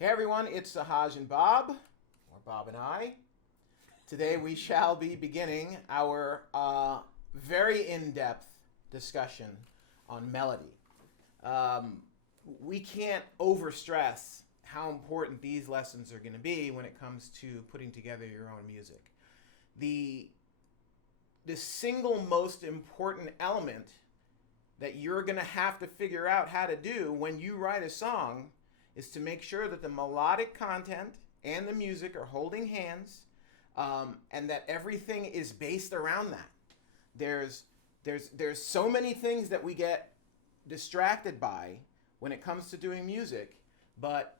Hey everyone, it's Sahaj and Bob, or Bob and I. Today we shall be beginning our very in depth discussion on melody. We can't overstress how important these lessons are going to be when it comes to putting together your own music. The, the single most important element that you're going to have to figure out how to do when you write a song is to make sure that the melodic content and the music are holding hands, and that everything is based around that. There's so many things that we get distracted by when it comes to doing music, but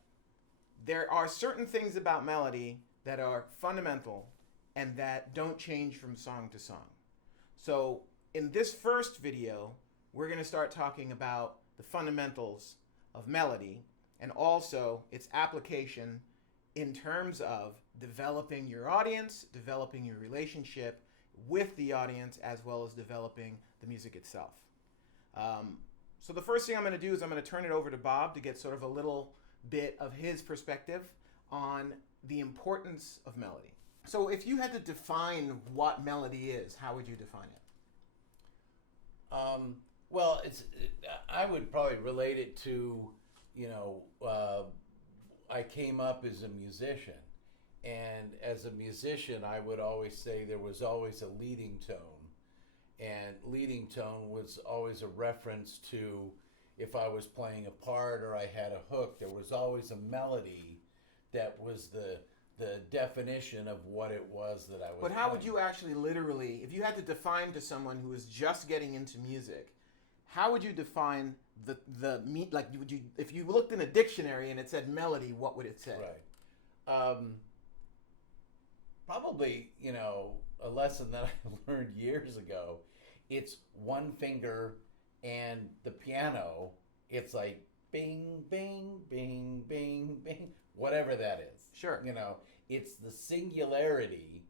there are certain things about melody that are fundamental and that don't change from song to song. So in this first video, we're going to start talking about the fundamentals of melody and also its application in terms of developing your audience, developing your relationship with the audience, as well as developing the music itself. So the first thing I'm going to do is I'm going to turn it over to Bob to get sort of a little bit of his perspective on the importance of melody. So if you had to define what melody is, how would you define it? Well, I would probably relate it to, I came up as a musician. And as a musician, I would always say there was always a leading tone. And leading tone was always a reference to if I was playing a part or I had a hook, there was always a melody that was the definition of what it was that I was But how would playing. you actually literally, if you had to define to someone who is just getting into music, how would you define the meat? Like, would you, if you looked in a dictionary and it said melody, what would it say? Right. Probably, a lesson that I learned years ago. It's one finger and the piano, it's like bing, bing, bing, bing, bing, whatever that is. Sure. It's the singularity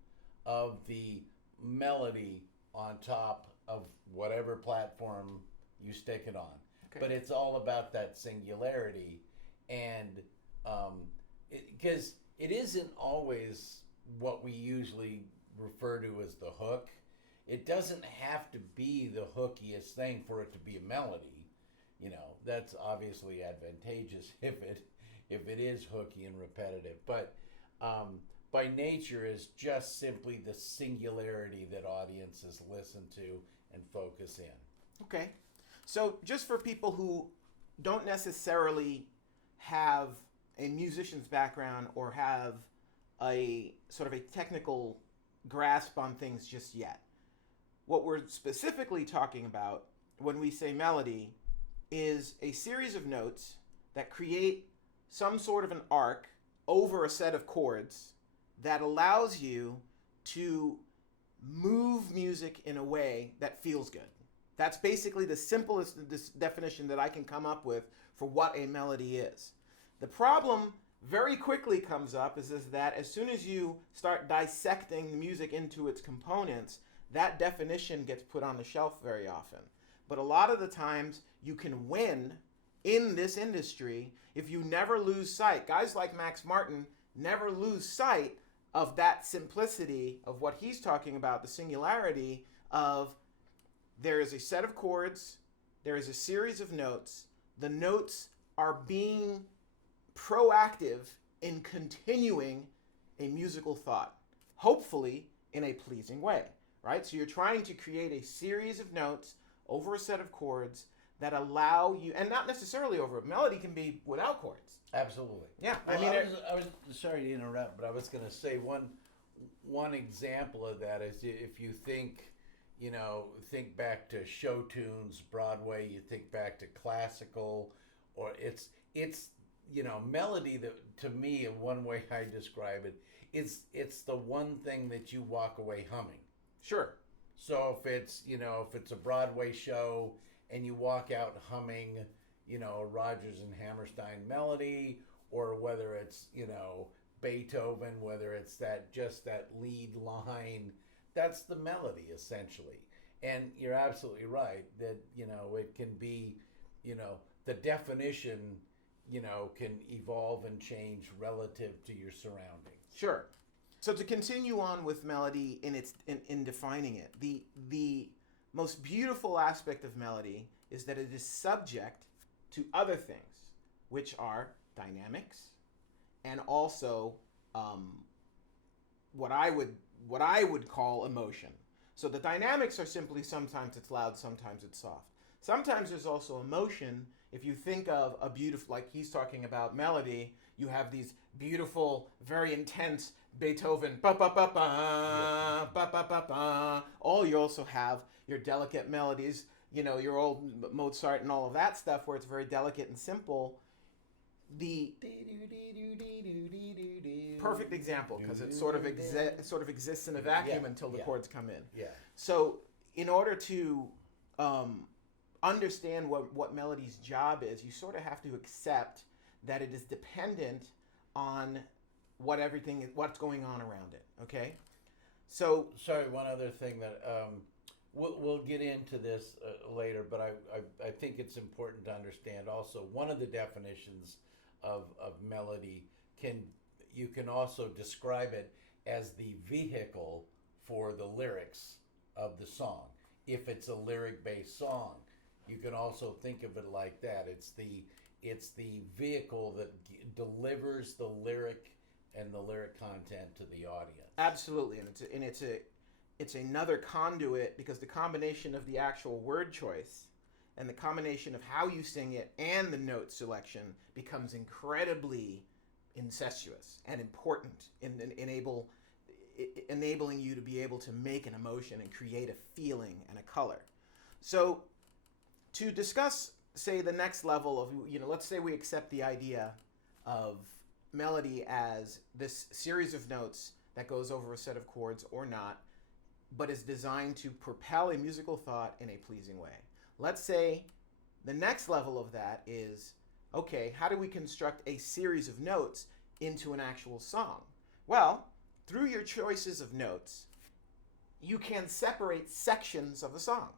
of the melody on top of whatever platform you stick it on. Okay. But it's all about that singularity, and because it isn't always what we usually refer to as the hook. It doesn't have to be the hookiest thing for it to be a melody. That's obviously advantageous if it is hooky and repetitive. But by nature is just simply the singularity that audiences listen to and focus in. Okay. So just for people who don't necessarily have a musician's background or have a sort of a technical grasp on things just yet, what we're specifically talking about when we say melody is a series of notes that create some sort of an arc over a set of chords that allows you to move music in a way that feels good. That's basically the simplest definition that I can come up with for what a melody is. The problem very quickly comes up is that as soon as you start dissecting the music into its components, that definition gets put on the shelf very often. But a lot of the times you can win in this industry if you never lose sight. Guys like Max Martin never lose sight of that simplicity of what he's talking about, the singularity of there is a set of chords, there is a series of notes, the notes are being proactive in continuing a musical thought, hopefully in a pleasing way, right? So you're trying to create a series of notes over a set of chords that allow you, and not necessarily over a melody, can be without chords. Absolutely. Yeah, Well, I was sorry to interrupt, but I was going to say one example of that is if you think back to show tunes, Broadway, you think back to classical, or it's melody that, to me, in one way I describe it, it's the one thing that you walk away humming. Sure. So if it's a Broadway show and you walk out humming, a Rodgers and Hammerstein melody, or whether it's, Beethoven, whether it's that lead line, that's the melody essentially. And you're absolutely right that, it can be, the definition can evolve and change relative to your surroundings. Sure. So to continue on with melody in defining it, the most beautiful aspect of melody is that it is subject to other things, which are dynamics, and also what I would call emotion. So the dynamics are simply sometimes it's loud, sometimes it's soft. Sometimes there's also emotion. If you think of a beautiful, like he's talking about melody, you have these beautiful, very intense Beethoven, ba ba ba ba ba ba ba ba. Or you also have your delicate melodies, your old Mozart and all of that stuff, where it's very delicate and simple. The perfect example, because it sort of exists in a vacuum until the chords come in. Yeah. So in order to understand what melody's job is, you sort of have to accept that it is dependent on what's going on around it. Okay. So sorry, one other thing that we'll get into this later, but I think it's important to understand also one of the definitions of melody you can also describe it as the vehicle for the lyrics of the song. If it's a lyric-based song, you can also think of it like that. It's the vehicle that delivers the lyric and the lyric content to the audience. Absolutely, and it's another conduit, because the combination of the actual word choice and the combination of how you sing it and the note selection becomes incredibly incestuous and important in enabling you to be able to make an emotion and create a feeling and a color. So to discuss, say, the next level of, let's say we accept the idea of melody as this series of notes that goes over a set of chords or not, but is designed to propel a musical thought in a pleasing way. Let's say the next level of that is, okay, how do we construct a series of notes into an actual song? Well, through your choices of notes, you can separate sections of a song.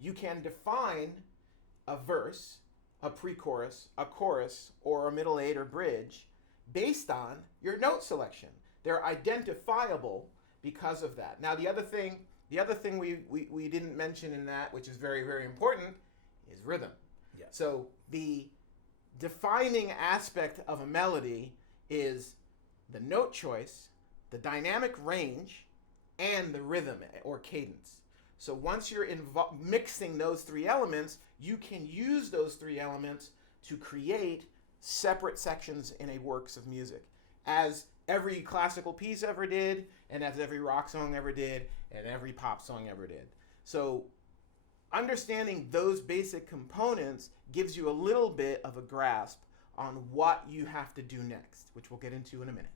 You can define a verse, a pre-chorus, a chorus, or a middle eight or bridge based on your note selection. They're identifiable because of that. Now, the other thing we didn't mention in that, which is very, very important, is rhythm. Yeah. So the defining aspect of a melody is the note choice, the dynamic range, and the rhythm or cadence. So once you're mixing those three elements, you can use those three elements to create separate sections in a works of music, as every classical piece ever did, and as every rock song ever did, and every pop song ever did. So understanding those basic components gives you a little bit of a grasp on what you have to do next, which we'll get into in a minute.